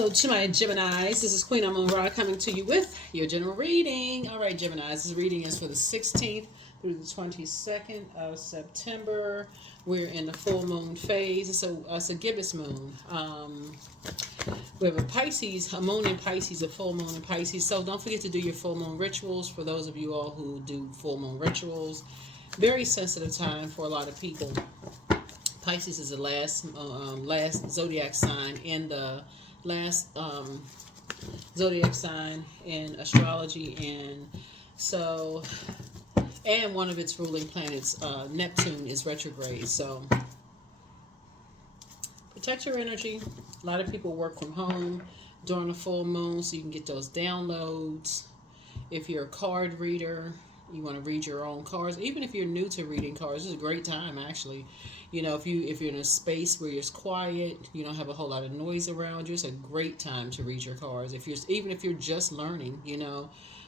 Hello to my Geminis. This is Queen Amun Ra coming to you with your general reading. All right, Geminis, this reading is for the 16th through the 22nd of September. We're in the full moon phase. It's a gibbous moon. We have a Pisces, a moon in Pisces, a full moon in Pisces. So don't forget to do your full moon rituals for those of you all who do full moon rituals. Very sensitive time for a lot of people. Pisces is the last zodiac sign in the last zodiac sign in astrology, and one of its ruling planets, Neptune, is retrograde. So protect your energy. A lot of people work from home during the full moon, so you can get those downloads. If you're a card reader, you want to read your own cards. Even if you're new to reading cards, it's a great time actually. You know, if you're in a space where it's quiet, you don't have a whole lot of noise around you, it's a great time to read your cards. Even if you're just learning,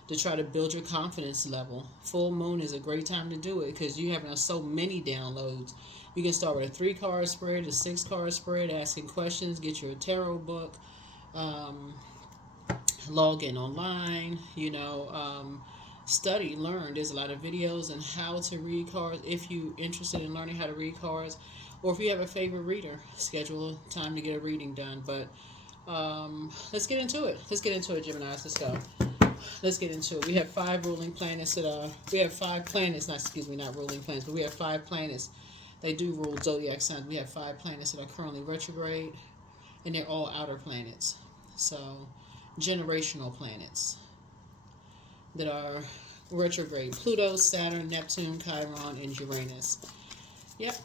to try to build your confidence level. Full moon is a great time to do it because you have so many downloads. You can start with a 3-card spread, a 6-card spread, asking questions, get your tarot book, log in online, study, learn. There's a lot of videos on how to read cards if you're interested in learning how to read cards, or if you have a favorite reader, schedule a time to get a reading done. But let's get into it. Geminis. Let's go. Let's get into it. We have 5 ruling planets we have 5 planets, not ruling planets, but we have 5 planets. They do rule zodiac signs. We have 5 planets that are currently retrograde, and they're all outer planets. So generational planets that are retrograde: Pluto, Saturn, Neptune, Chiron, and Uranus. Yep.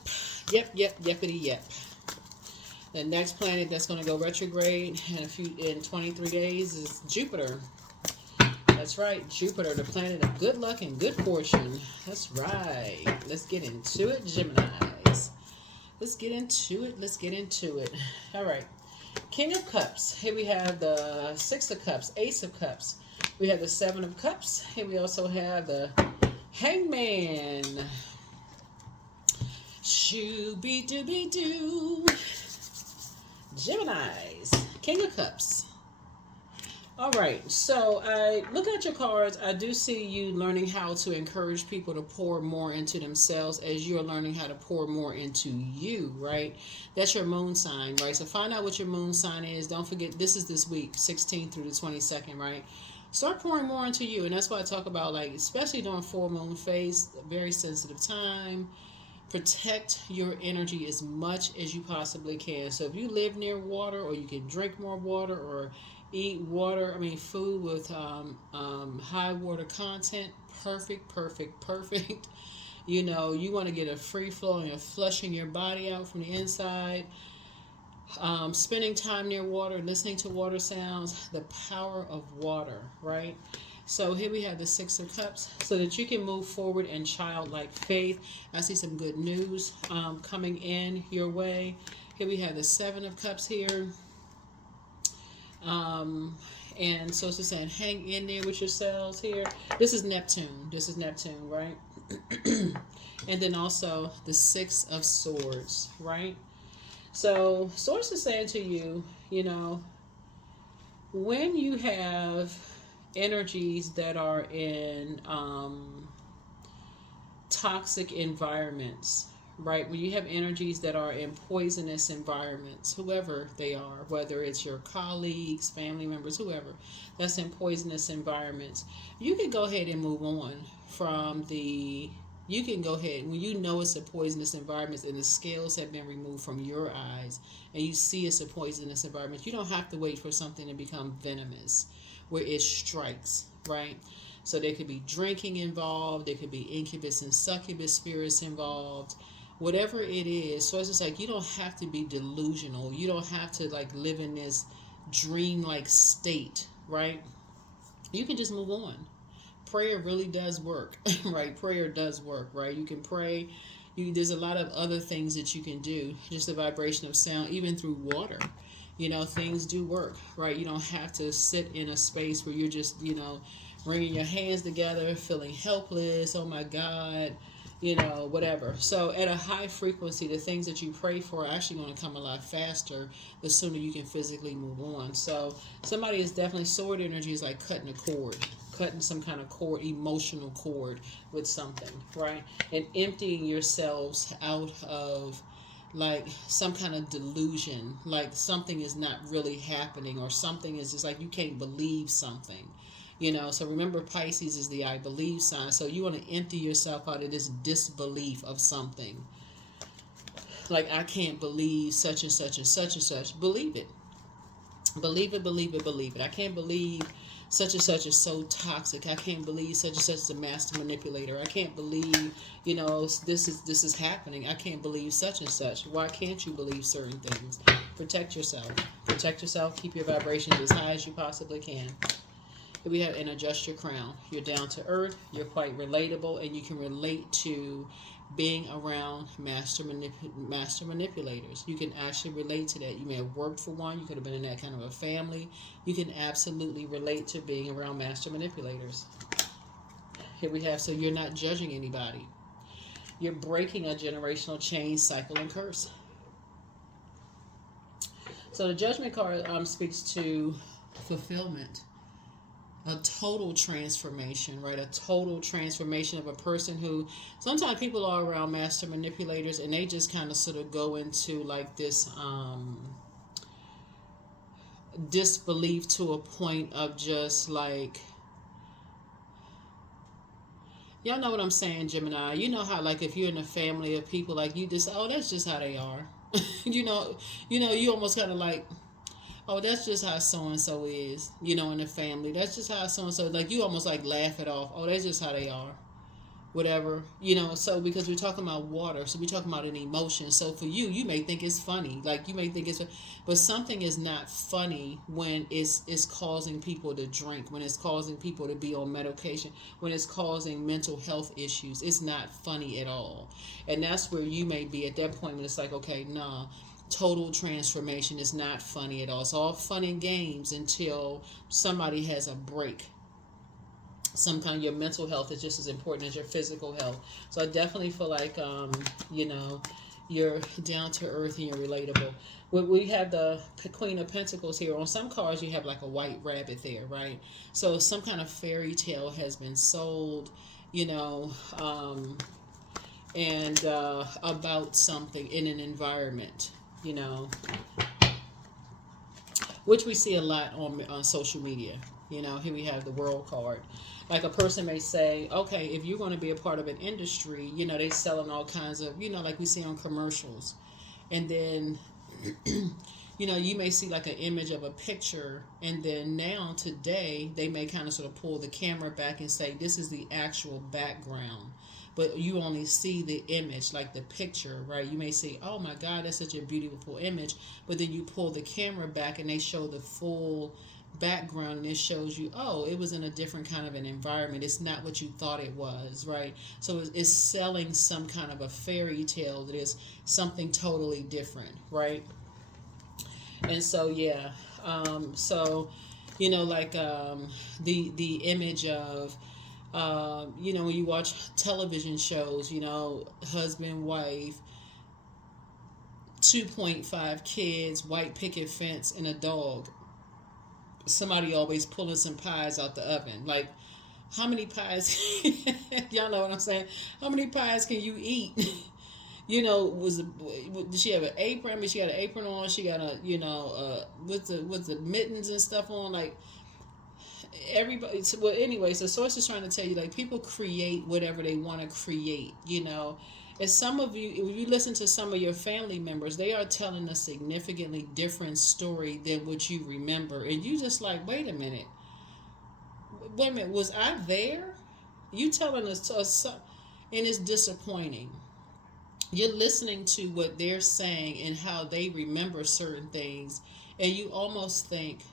The next planet that's going to go retrograde in 23 days is Jupiter. That's right, Jupiter, the planet of good luck and good fortune. That's right. Let's get into it, Geminis. Let's get into it. All right. King of Cups. Here we have the 6 of Cups, Ace of Cups. We have the 7 of Cups. Here we also have the Hangman. Shooby-dooby-doo. Geminis. King of Cups. All right. So, looking at your cards, I do see you learning how to encourage people to pour more into themselves as you're learning how to pour more into you, right? That's your moon sign, right? So find out what your moon sign is. Don't forget, this is this week, 16th through the 22nd, right? Start pouring more into you. And that's why I talk about, especially during full moon phase, very sensitive time. Protect your energy as much as you possibly can. So if you live near water, or you can drink more water, or eat food with high water content, perfect. You want to get a free flow and flushing your body out from the inside. Spending time near water, listening to water sounds, the power of water, right? So here we have the 6 of Cups, so that you can move forward in childlike faith. I see some good news coming in your way. Here we have the 7 of Cups here. And so it's just saying, hang in there with yourselves here. This is Neptune, right? And then also the 6 of Swords, right? So Swords is saying to you, when you have energies that are in toxic environments, right? When you have energies that are in poisonous environments, whoever they are, whether it's your colleagues, family members, whoever, that's in poisonous environments, you can go ahead and move on you can go ahead, when you know it's a poisonous environment and the scales have been removed from your eyes and you see it's a poisonous environment, you don't have to wait for something to become venomous where it strikes, right? So there could be drinking involved, there could be incubus and succubus spirits involved, whatever it is. So it's just you don't have to be delusional. You don't have to live in this dream-like state, right? You can just move on. Prayer really does work, right? Prayer does work, right? You can pray. There's a lot of other things that you can do. Just the vibration of sound, even through water. Things do work, right? You don't have to sit in a space where you're just, wringing your hands together, feeling helpless. Oh my God, whatever. So at a high frequency, the things that you pray for are actually going to come a lot faster the sooner you can physically move on. So somebody is definitely, sword energy is like cutting a cord, cutting some kind of cord, emotional cord with something, right? And emptying yourselves out of like some kind of delusion, like something is not really happening, or something is just like you can't believe something. So remember, Pisces is the I believe sign. So you want to empty yourself out of this disbelief of something. Like, I can't believe such and such and such and such. Believe it. Believe it, believe it, believe it. I can't believe such and such is so toxic. I can't believe such and such is a master manipulator. I can't believe, this is happening. I can't believe such and such. Why can't you believe certain things? Protect yourself. Protect yourself. Keep your vibrations as high as you possibly can. Here we have, and adjust your crown. You're down to earth. You're quite relatable, and you can relate to being around master manipulators. You can actually relate to that. You may have worked for one. You could have been in that kind of a family. You can absolutely relate to being around master manipulators. Here we have, so you're not judging anybody. You're breaking a generational chain, cycle, and curse. So the Judgment card speaks to fulfillment. A total transformation, right? A total transformation of a person who, sometimes people are around master manipulators and they just kind of sort of go into like this disbelief to a point of just like, y'all know what I'm saying, Gemini. You know how, like, if you're in a family of people, like, you just, oh, that's just how they are. You almost kind of like, oh, that's just how so-and-so is, in the family. That's just how so-and-so, like, you almost like laugh it off. Oh, that's just how they are. Whatever. So because we're talking about water, so we're talking about an emotion. So for you, you may think it's funny. Like, you may think it's, but something is not funny when it's causing people to drink, when it's causing people to be on medication, when it's causing mental health issues. It's not funny at all. And that's where you may be at that point when it's like, okay, nah. Total transformation is not funny at all. It's all fun and games until somebody has a break. Some kind of, your mental health is just as important as your physical health. So I definitely feel like, you're down to earth and you're relatable. We have the Queen of Pentacles here. On some cards, you have like a white rabbit there, right? So some kind of fairy tale has been sold, and about something in an environment. Which we see a lot on social media. Here we have the World card. Like, a person may say, okay, if you're going to be a part of an industry, they selling all kinds of, like we see on commercials. And then, you may see like an image of a picture. And then now today, they may kind of sort of pull the camera back and say, this is the actual background. But you only see the image, like the picture, right? You may say, oh my God, that's such a beautiful image. But then you pull the camera back and they show the full background, and it shows you, oh, it was in a different kind of an environment. It's not what you thought it was, right? So it's selling some kind of a fairy tale that is something totally different, right? And so, yeah. The image of, when you watch television shows, husband, wife, 2.5 kids, white picket fence, and a dog. Somebody always pulling some pies out the oven. Like, how many pies? Y'all know what I'm saying? How many pies can you eat? Did she have an apron? I mean, she got an apron on. She got a, with the mittens and stuff on. Like, everybody. Well, anyway, so Source is trying to tell you, like, people create whatever they want to create. And some of you, if you listen to some of your family members, they are telling a significantly different story than what you remember. And you just like, wait a minute, was I there? You telling us, and it's disappointing. You're listening to what they're saying and how they remember certain things, and you almost think,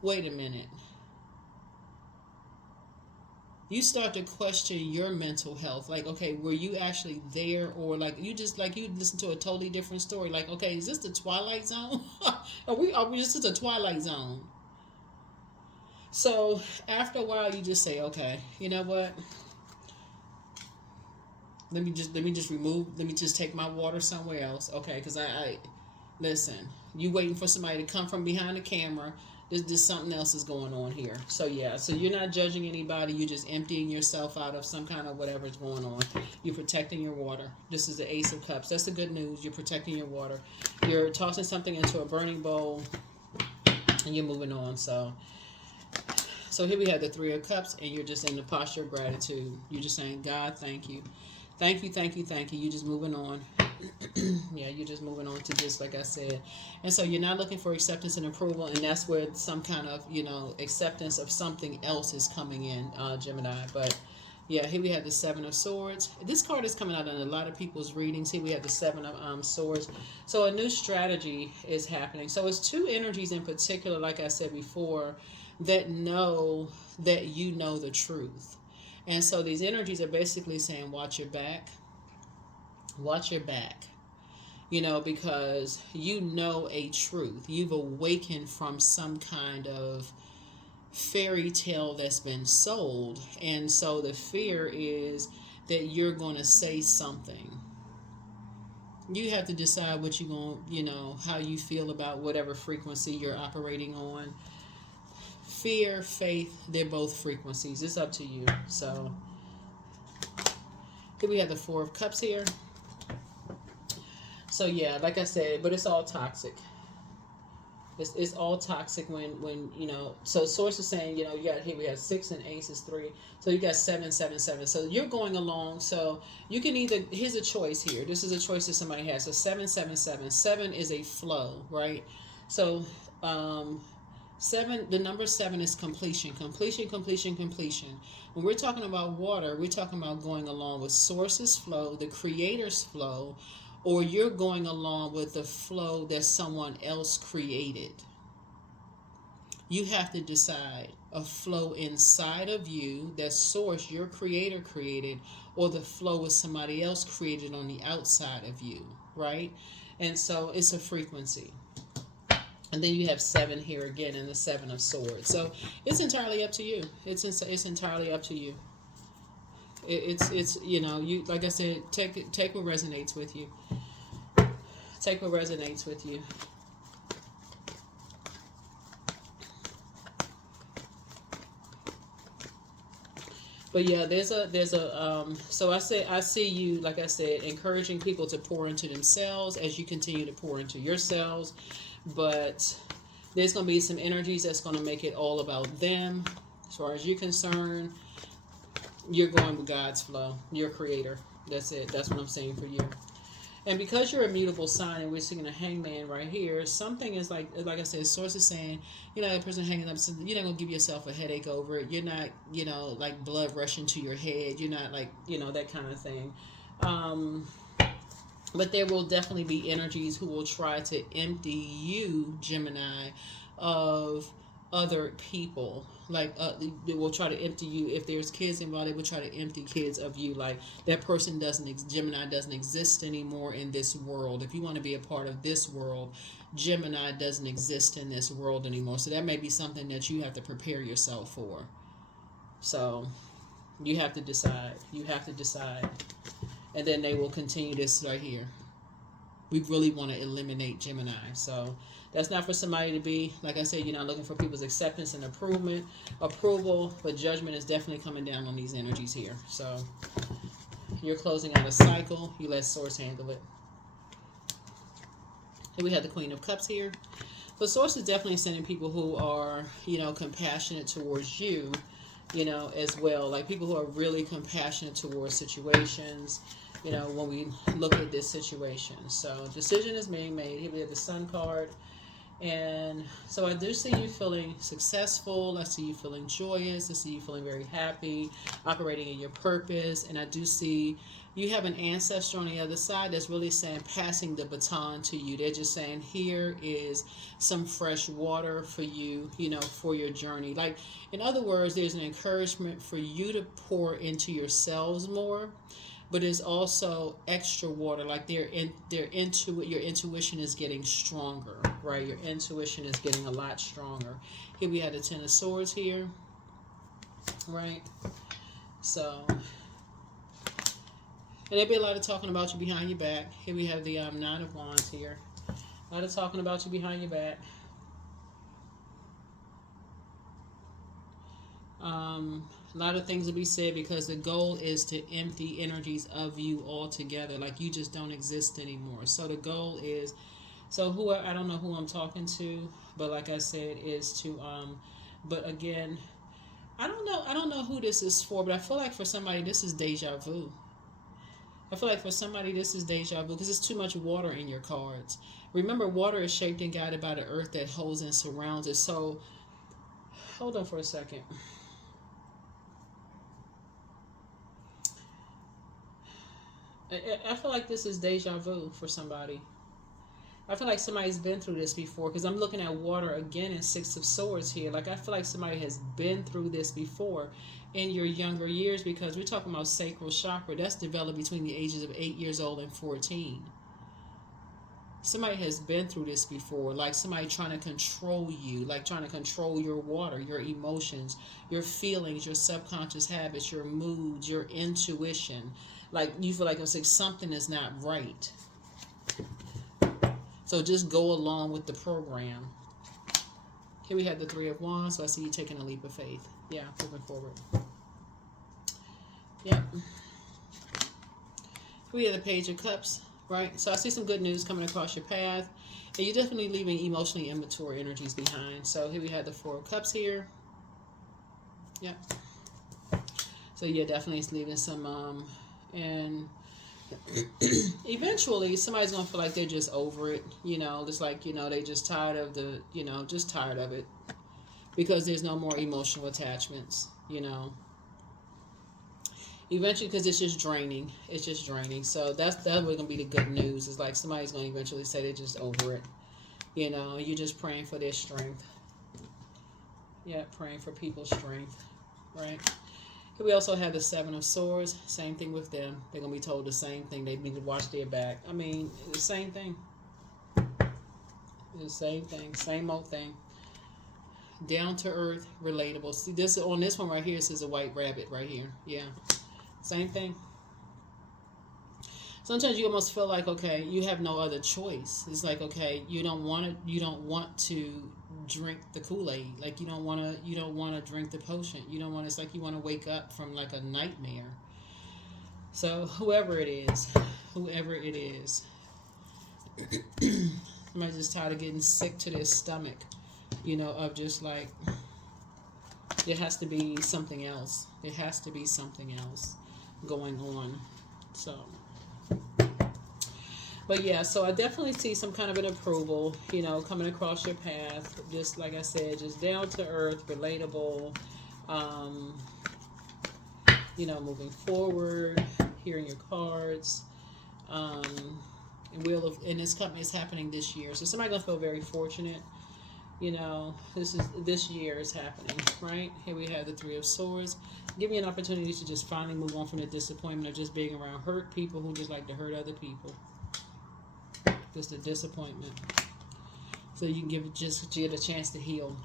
wait a minute. You start to question your mental health. Like, okay, were you actually there? Or like you listen to a totally different story. Like, okay, is this the Twilight Zone? are we just in the Twilight Zone? So after a while, you just say, okay, you know what? let me just remove, let me just take my water somewhere else. Okay, because I listen, you waiting for somebody to come from behind the camera. There's something else is going on here. So yeah, so you're not judging anybody. You're just emptying yourself out of some kind of whatever's going on. You're protecting your water. This is the Ace of Cups. That's the good news. You're protecting your water. You're tossing something into a burning bowl, and you're moving on. So here we have the Three of Cups, and you're just in the posture of gratitude. You're just saying, God, thank you. Thank you, thank you, thank you. You're just moving on. Yeah, you're just moving on to just like I said. And so you're not looking for acceptance and approval, and that's where some kind of, acceptance of something else is coming in, Gemini. But yeah, here we have the Seven of Swords. This card is coming out in a lot of people's readings. Here we have the Seven of Swords. So a new strategy is happening. So it's two energies in particular, like I said before, that know that you know the truth. And so these energies are basically saying, watch your back. Watch your back. Because you know a truth. You've awakened from some kind of fairy tale that's been sold. And so the fear is that you're going to say something. You have to decide what you're going how you feel about whatever frequency you're operating on. Fear, faith, they're both frequencies. It's up to you. So here we have the Four of Cups here. So yeah, like I said, but it's all toxic. It's all toxic when So source is saying, you got here we have 6 and Ace is 3. So you got 7, 7, 7. So you're going along. So you can either, here's a choice here. This is a choice that somebody has. So 7, 7, 7. 7 is a flow, right? So 7, the number 7 is completion. Completion, completion, completion. When we're talking about water, we're talking about going along with source's flow, the creator's flow, or you're going along with the flow that someone else created. You have to decide a flow inside of you that source your creator created, or the flow is somebody else created on the outside of you, right? And so it's a frequency. And then you have 7 here again in the 7 of Swords. So it's entirely up to you. It's entirely up to you. It's you, like I said, take what resonates with you. Take what resonates with you. But yeah, there's a so I see you, like I said, encouraging people to pour into themselves as you continue to pour into yourselves. But there's going to be some energies that's going to make it all about them. As far as you're concerned, you're going with God's flow, your creator. That's it. That's what I'm saying for you. And because you're a mutable sign, and we're seeing a hangman right here, something is like I said, source is saying, a person hanging up, so you're not going to give yourself a headache over it. You're not, like blood rushing to your head. You're not like, that kind of thing. But there will definitely be energies who will try to empty you, Gemini, of other people. Like they will try to empty you. If there's kids involved, they will try to empty kids of you. Like that person Gemini doesn't exist anymore in this world. If you want to be a part of this world, Gemini doesn't exist in this world anymore. So that may be something that you have to prepare yourself for. So you have to decide. You have to decide. And then they will continue this right here. We really want to eliminate Gemini. So that's not for somebody to be, like I said, you're not looking for people's acceptance and approval, but judgment is definitely coming down on these energies here. So you're closing out a cycle. You let Source handle it. Here we have the Queen of Cups here. So Source is definitely sending people who are, compassionate towards you, as well. Like people who are really compassionate towards situations, when we look at this situation. So decision is being made. Here we have the Sun card. And so I do see you feeling successful. I see you feeling joyous. I see you feeling very happy, operating in your purpose. And I do see you have an ancestor on the other side that's really saying, passing the baton to you. They're just saying, here is some fresh water for you, for your journey. Like, in other words, there's an encouragement for you to pour into yourselves more. But it's also extra water, like your intuition is getting stronger, right? Your intuition is getting a lot stronger. Here we have the Ten of Swords here, right? So, there'll be a lot of talking about you behind your back. Here we have the Nine of Wands here. A lot of talking about you behind your back. A lot of things will be said because the goal is to empty energies of you altogether. Like you just don't exist anymore. So the goal is, so who, I don't know who I'm talking to, but like I said, is to, but again, I don't know who this is for, but I feel like for somebody, this is deja vu. I feel like for somebody, this is deja vu because it's too much water in your cards. Remember, water is shaped and guided by the earth that holds and surrounds it. So, hold on for a second. I feel like this is deja vu for somebody. I feel like somebody's been through this before because I'm looking at water again in Six of Swords here. Like I feel like somebody has been through this before in your younger years because we're talking about sacral chakra. That's developed between the ages of 8 years old and 14. Somebody has been through this before, like somebody trying to control you, like trying to control your water, your emotions, your feelings, your subconscious habits, your moods, your intuition. Like you feel like it's like something is not right. So just go along with the program. Here we have the Three of Wands, so I see you taking a leap of faith. Yeah, moving forward. Yeah. We have the Page of Cups, right? So I see some good news coming across your path. And you're definitely leaving emotionally immature energies behind. So here we have the Four of Cups here. Yep. So yeah, definitely leaving some, and eventually somebody's gonna feel like they're just over it, just like, they just tired of the, just tired of it because there's no more emotional attachments, eventually, because it's just draining. So that's what's gonna be the good news. Is like somebody's gonna eventually say they're just over it, you're just praying for their strength. Yeah, praying for people's strength, right? We also have the Seven of Swords. Same thing with them. They're going to be told the same thing. They need to watch their back. I mean, the same thing. The same thing. Same old thing. Down to earth, relatable. See, this on this one right here, it says a white rabbit right here. Yeah. Same thing. Sometimes you almost feel like, okay, you have no other choice. It's like, okay, you don't want to drink the Kool-Aid. Like you don't want to drink the potion. You don't want, it's like you want to wake up from like a nightmare. So whoever it is, somebody's just tired of getting sick to their stomach, of just like, there has to be something else. There has to be something else going on. So, but yeah, so I definitely see some kind of an approval, coming across your path. Just like I said, just down to earth, relatable, moving forward, hearing your cards, and this company is happening this year. So somebody's gonna feel very fortunate. This year is happening, right? Here we have the Three of Swords. Give me an opportunity to just finally move on from the disappointment of just being around hurt people who just like to hurt other people. Just a disappointment. So you can get a chance to heal.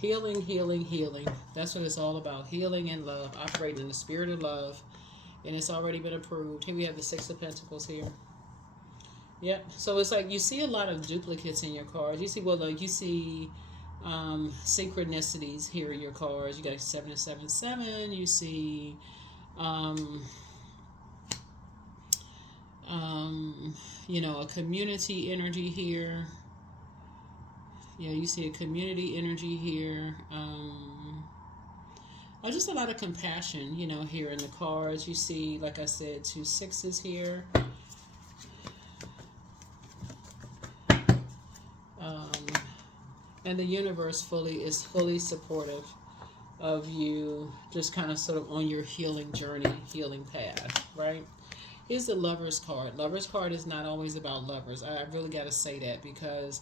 Healing, healing, healing. That's what it's all about. Healing and love. Operating in the spirit of love. And it's already been approved. Here we have the Six of Pentacles here. Yep. So it's like you see a lot of duplicates in your cards. You see, synchronicities here in your cards. You got 7 and 7, 7. You see, a community energy here. Yeah, you see a community energy here. Just a lot of compassion, here in the cards. You see, like I said, 2 6s here. And the universe is fully supportive of you, just kind of sort of on your healing journey, healing path, right? Here's the Lover's card. Lover's card is not always about lovers. I really got to say that because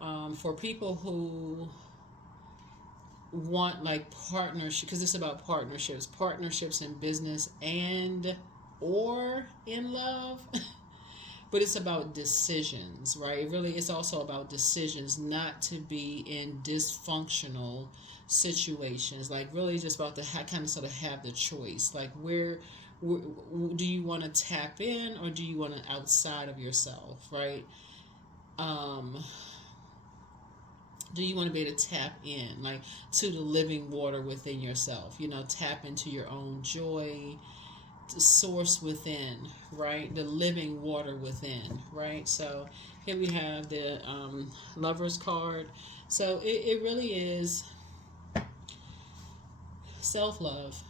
for people who want like partnership, because it's about partnerships in business and or in love. but it's about decisions, right? It really, it's also about decisions, not to be in dysfunctional situations. Like really, just about to kind of sort of have the choice. Like where do you want to tap in, or do you want to outside of yourself, right? Um, do you want to be able to tap in, like to the living water within yourself? Tap into your own joy, the source within, right? The living water within, right? So here we have the Lover's card. So it really is self love.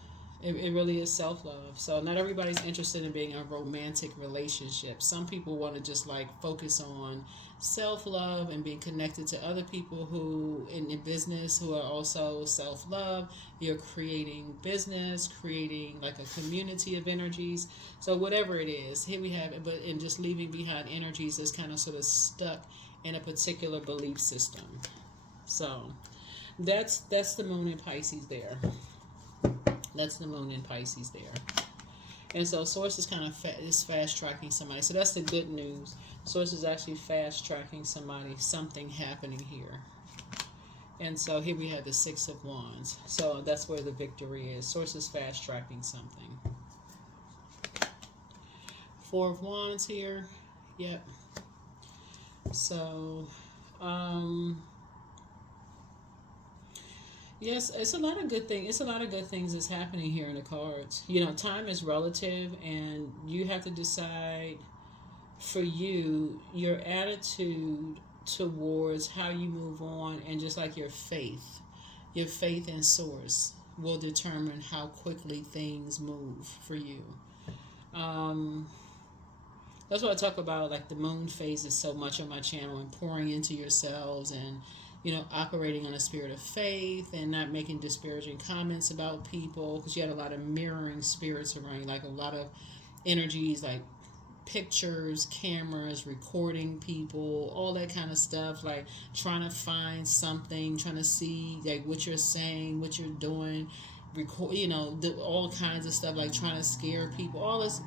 It really is self love. So not everybody's interested in being in a romantic relationship. Some people want to just like focus on self love and being connected to other people who in business who are also self love. You're creating business, creating like a community of energies. So whatever it is, here we have it, but in just leaving behind energies that's kind of sort of stuck in a particular belief system. So that's the moon in Pisces there. That's the moon in Pisces there. And so Source is kind of is fast tracking somebody. So that's the good news. Source is actually fast tracking somebody, something happening here. And so here we have the Six of Wands. So that's where the victory is. Source is fast tracking something. Four of Wands here. Yep. So, yes, it's a lot of good things. It's a lot of good things that's happening here in the cards. Time is relative, and you have to decide for you your attitude towards how you move on, and just like your faith in Source will determine how quickly things move for you. That's what I talk about, like the moon phases so much on my channel, and pouring into yourselves, and operating on a spirit of faith, and not making disparaging comments about people, because you had a lot of mirroring spirits around you, like a lot of energies, like pictures, cameras, recording people, all that kind of stuff, like trying to find something, trying to see like what you're saying, what you're doing, record, all kinds of stuff, like trying to scare people, all this.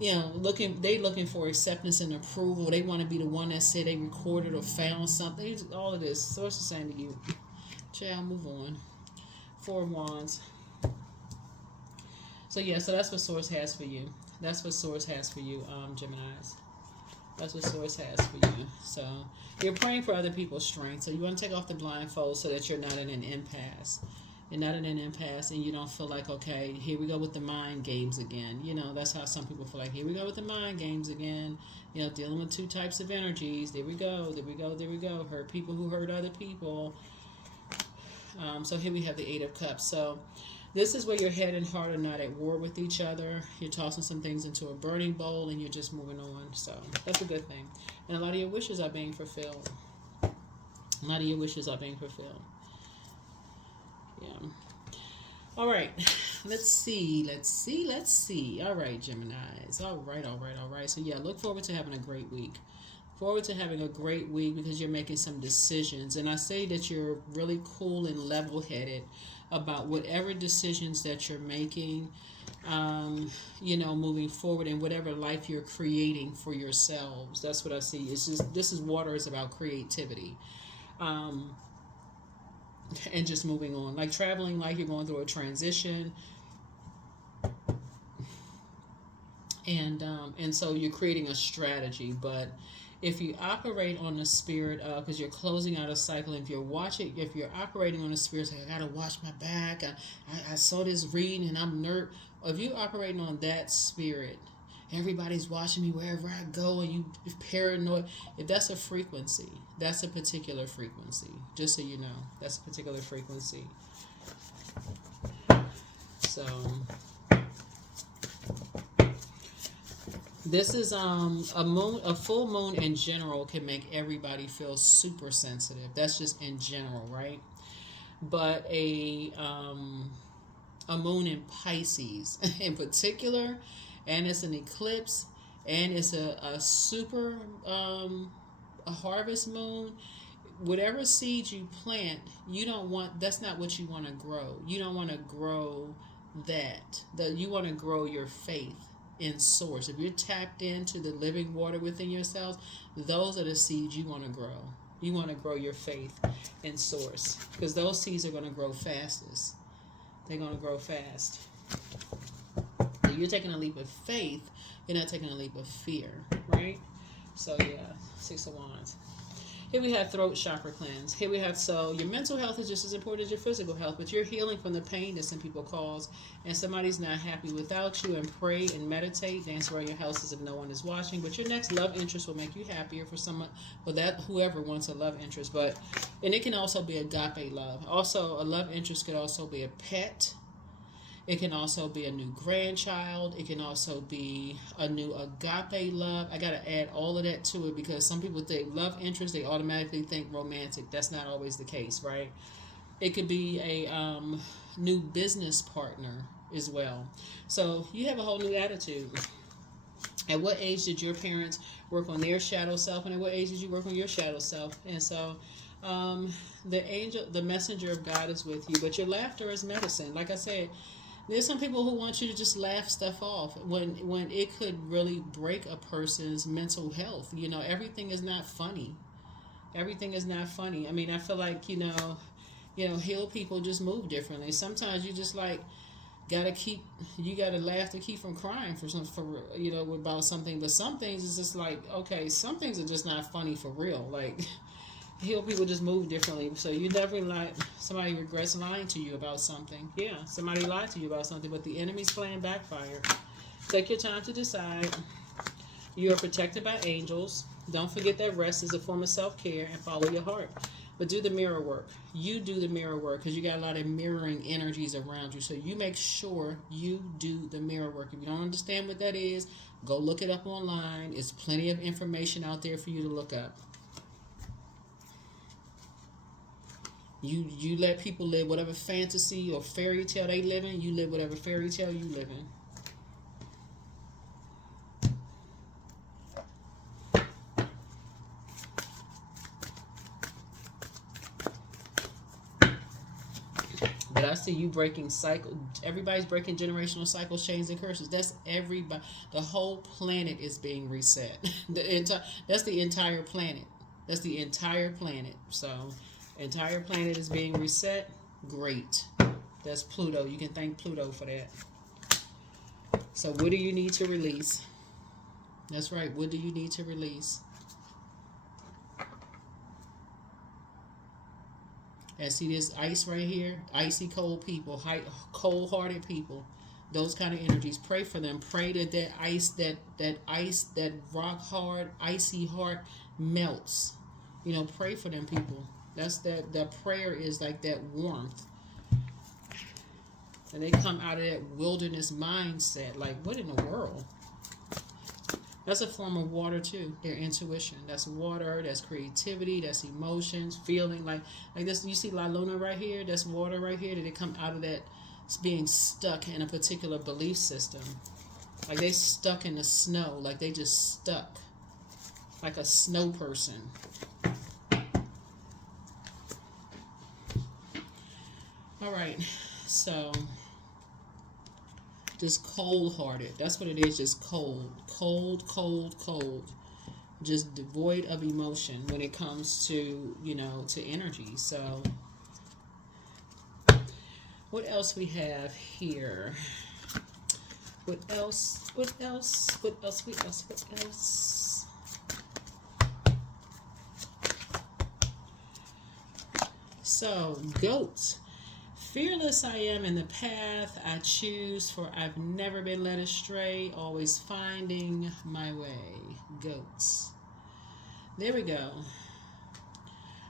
Looking for acceptance and approval. They want to be the one that said they recorded or found something. All of this. Source is saying to you, child, move on. Four of Wands. So yeah, so that's what Source has for you. That's what Source has for you, Geminis. That's what Source has for you. So you're praying for other people's strength. So you want to take off the blindfold so that you're not in an impasse. You're not in an impasse, and you don't feel like, okay, here we go with the mind games again. That's how some people feel like, here we go with the mind games again. Dealing with two types of energies. There we go. Hurt people who hurt other people. So here we have the Eight of Cups. So this is where your head and heart are not at war with each other. You're tossing some things into a burning bowl, and you're just moving on. So that's a good thing. And a lot of your wishes are being fulfilled. Yeah. All right. Let's see. All right, Geminis. All right. So yeah, look forward to having a great week. Because you're making some decisions. And I say that you're really cool and level-headed about whatever decisions that you're making, moving forward, in whatever life you're creating for yourselves. That's what I see. It's just, this is water is about creativity. And just moving on, like traveling, like you're going through a transition, and so you're creating a strategy. But if you operate on the spirit of, because you're closing out a cycle, if you're operating on the spirit, like I gotta watch my back, I saw this reading and I'm nerd. If you're operating on that spirit, everybody's watching me wherever I go, and you paranoid. If that's a frequency, that's a particular frequency. Just so you know, that's a particular frequency. So this is a full moon in general can make everybody feel super sensitive. That's just in general, right? But a moon in Pisces in particular, and it's an eclipse, and it's a super a harvest moon. Whatever seeds you plant, that's not what you want to grow. You don't want to grow that. You want to grow your faith. in source, if you're tapped into the living water within yourselves, those are the seeds you want to grow. You want to grow your faith in source, because those seeds are going to grow fastest. They're going to grow fast. So you're taking a leap of faith. You're not taking a leap of fear, right? So yeah, Six of Wands. Here we have throat chakra cleanse. Here we have, so your mental health is just as important as your physical health, but you're healing from the pain that some people cause, and somebody's not happy without you, and pray and meditate, dance around your house as if no one is watching. But your next love interest will make you happier for someone, well, that whoever wants a love interest, and it can also be agape love. Also, a love interest could also be a pet. It can also be a new grandchild. It can also be a new agape love. I got to add all of that to it, because some people think love interest, they automatically think romantic. That's not always the case, right? It could be a new business partner as well. So you have a whole new attitude. At what age did your parents work on their shadow self, and at what age did you work on your shadow self? And so the messenger of God is with you, but your laughter is medicine. Like I said, there's some people who want you to just laugh stuff off when it could really break a person's mental health. Everything is not funny. Everything is not funny. I mean, I feel like, healed people just move differently. Sometimes you just like you gotta laugh to keep from crying about something. But some things is just like, okay, some things are just not funny for real. Like, healed people just move differently. So you never somebody regrets lying to you about something. Yeah, somebody lied to you about something, but the enemy's plan backfired. Take your time to decide. You are protected by angels. Don't forget that rest is a form of self-care, and follow your heart. But do the mirror work. You do the mirror work, because you got a lot of mirroring energies around you. So you make sure you do the mirror work. If you don't understand what that is, go look it up online. There's plenty of information out there for you to look up. You let people live whatever fantasy or fairy tale they live in. You live whatever fairy tale you live in. But I see you breaking cycle. Everybody's breaking generational cycles, chains, and curses. That's everybody. The whole planet is being reset. That's the entire planet. That's the entire planet. So, entire planet is being reset. Great. That's Pluto. You can thank Pluto for that. So, what do you need to release? That's right. What do you need to release? And see this ice right here? Icy cold people, cold-hearted people, those kind of energies. Pray for them. Pray that that rock hard, icy heart melts. Pray for them people. That's that prayer is like that warmth. And they come out of that wilderness mindset. Like, what in the world? That's a form of water too. Their intuition. That's water. That's creativity. That's emotions, feeling like this. You see La Luna right here. That's water right here. That they come out of that being stuck in a particular belief system. Like they stuck in the snow. Like they just stuck. Like a snow person. All right. So. Just cold-hearted. That's what it is. Just cold. Just devoid of emotion when it comes to, to energy. So, what else we have here? What else? So, goats. Fearless I am in the path I choose, for I've never been led astray, always finding my way. Goats. There we go.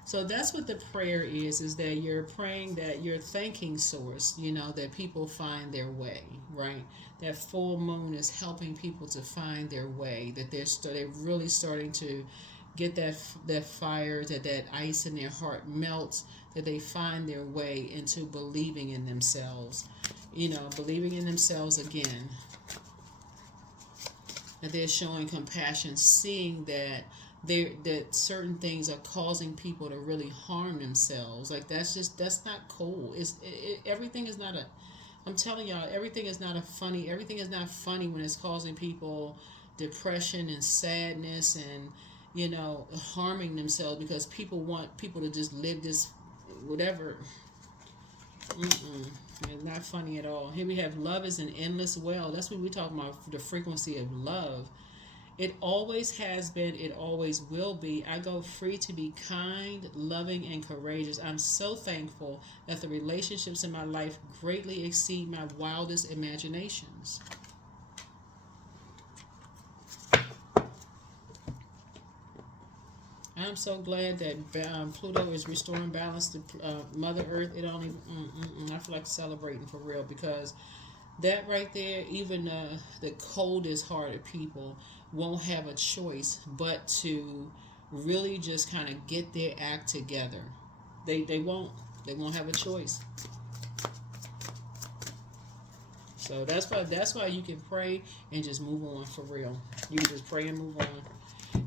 So that's what the prayer is that you're praying, that you're thanking Source, that people find their way, right? That full moon is helping people to find their way, that they're really starting to get that fire, that ice in their heart melts, that they find their way into believing in themselves, believing in themselves again, that they're showing compassion, seeing that certain things are causing people to really harm themselves. Like that's not cool. Everything is not I'm telling y'all, everything is not funny when it's causing people depression and sadness and, harming themselves because people want people to just live this whatever. Mm-mm. It's not funny at all. Here we have love is an endless well. That's what we're talking about, the frequency of love. It always has been, it always will be. I go free to be kind, loving, and courageous. I'm so thankful that the relationships in my life greatly exceed my wildest imaginations. I'm so glad that Pluto is restoring balance to Mother Earth. It only, I feel like celebrating for real because that right there, even the coldest hearted people won't have a choice but to really just kind of get their act together. They won't have a choice. So that's why you can pray and just move on for real. You can just pray and move on.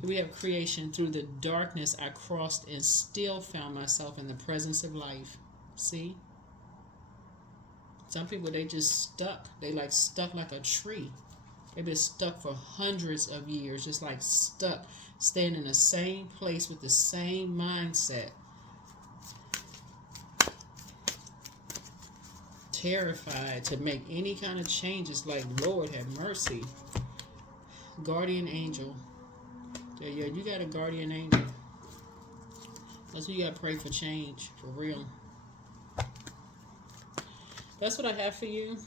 We have creation. Through the darkness I crossed and still found myself in the presence of life. See? Some people, they just stuck. They like stuck like a tree. They've been stuck for hundreds of years, just like stuck, staying in the same place with the same mindset. Terrified to make any kind of changes, like, Lord have mercy. Guardian angel. Yeah, you got a guardian angel. That's what you got to pray for change, for real. That's what I have for you.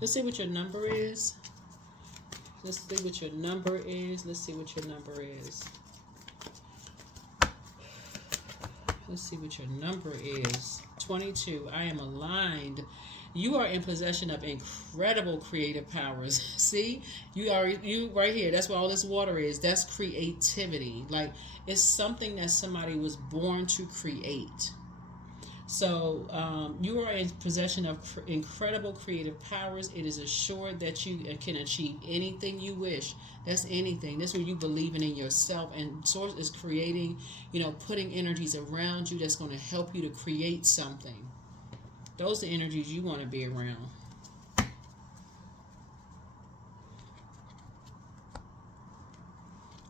Let's see what your number is. Let's see what your number is. Let's see what your number is. Let's see what your number is. 22. I am aligned. You are in possession of incredible creative powers. See? You right here. That's what all this water is. That's creativity. Like, it's something that somebody was born to create. So you are in possession of incredible creative powers. It is assured that you can achieve anything you wish. That's anything. That's where you believe in yourself. And Source is creating, putting energies around you that's going to help you to create something. Those are the energies you want to be around.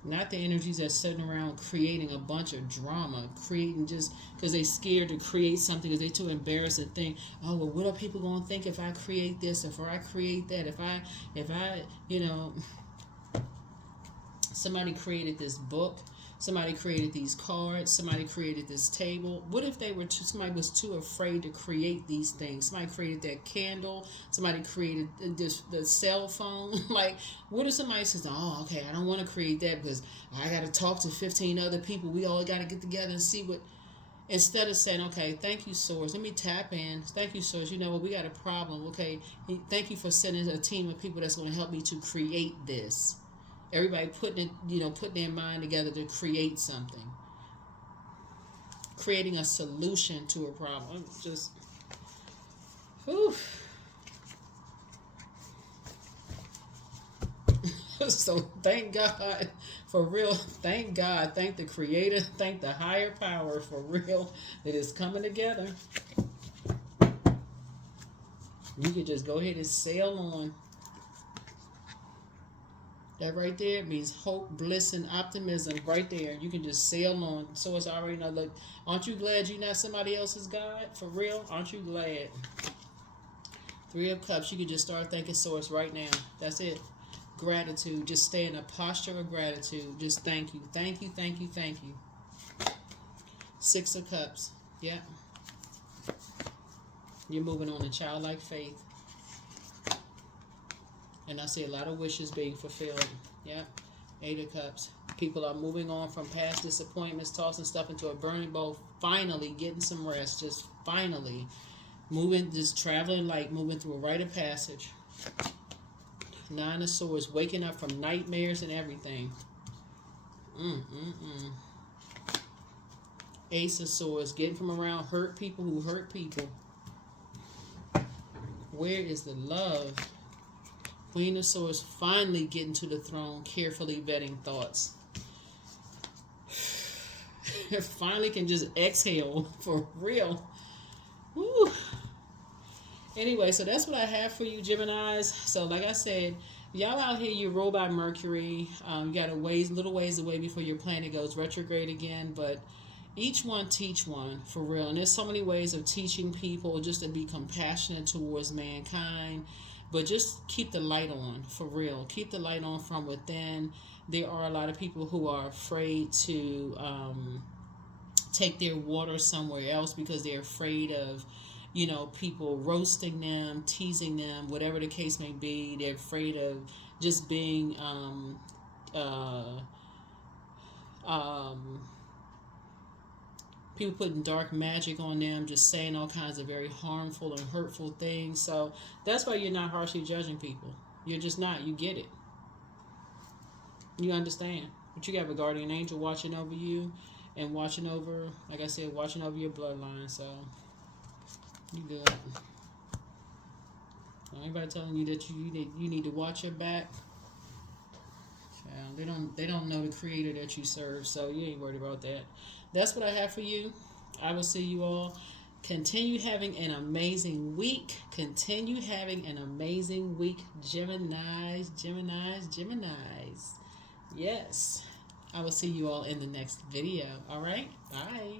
Not the energies that's sitting around creating a bunch of drama, creating just because they're scared to create something because they're too embarrassed to think, oh, well, what are people going to think if I create this, if I create that, if I, somebody created this book, somebody created these cards, somebody created this table. What if somebody was too afraid to create these things? Somebody created that candle, somebody created the cell phone. Like, what if somebody says, oh, okay, I don't want to create that because I got to talk to 15 other people. We all got to get together and see what, instead of saying, okay, thank you, Source, let me tap in. Thank you, Source. You know what, we got a problem. Okay, thank you for sending a team of people that's going to help me to create this. Everybody putting their mind together to create something. Creating a solution to a problem. Just, whew. So thank God, for real. Thank God. Thank the Creator. Thank the higher power, for real, that is coming together. You could just go ahead and sail on. That right there means hope, bliss, and optimism. Right there, you can just sail on. So it's already not. Look, aren't you glad you're not somebody else's God? For real, aren't you glad? 3 of Cups. You can just start thanking Source right now. That's it. Gratitude. Just stay in a posture of gratitude. Just thank you, thank you, thank you, thank you. 6 of Cups. Yeah. You're moving on in childlike faith. And I see a lot of wishes being fulfilled. Yep. 8 of Cups. People are moving on from past disappointments, tossing stuff into a burning bowl, finally getting some rest, just finally moving, just traveling light, moving through a rite of passage. 9 of Swords, waking up from nightmares and everything. Ace of Swords, getting from around hurt people who hurt people. Where is the love? Queen of Swords, finally getting to the throne, carefully vetting thoughts. Finally can just exhale for real. Woo. Anyway, so that's what I have for you, Geminis. So, like I said, y'all out here, you roll by Mercury. You got a ways, little ways away before your planet goes retrograde again. But each one teach one for real. And there's so many ways of teaching people just to be compassionate towards mankind. But just keep the light on for real. Keep the light on from within. There are a lot of people who are afraid to take their water somewhere else because they're afraid of, people roasting them, teasing them, whatever the case may be. They're afraid of just being uh, um, people putting dark magic on them, just saying all kinds of very harmful and hurtful things. So that's why you're not harshly judging people. You're just not. You get it. You understand. But you have a guardian angel watching over you and watching over, like I said, watching over your bloodline. So you good. Anybody telling you that you need to watch your back, they don't know the creator that you serve, so you ain't worried about that. That's what I have for you. I will see you all. Continue having an amazing week. Continue having an amazing week, Geminis, Geminis, Geminis. Yes. I will see you all in the next video. All right? Bye.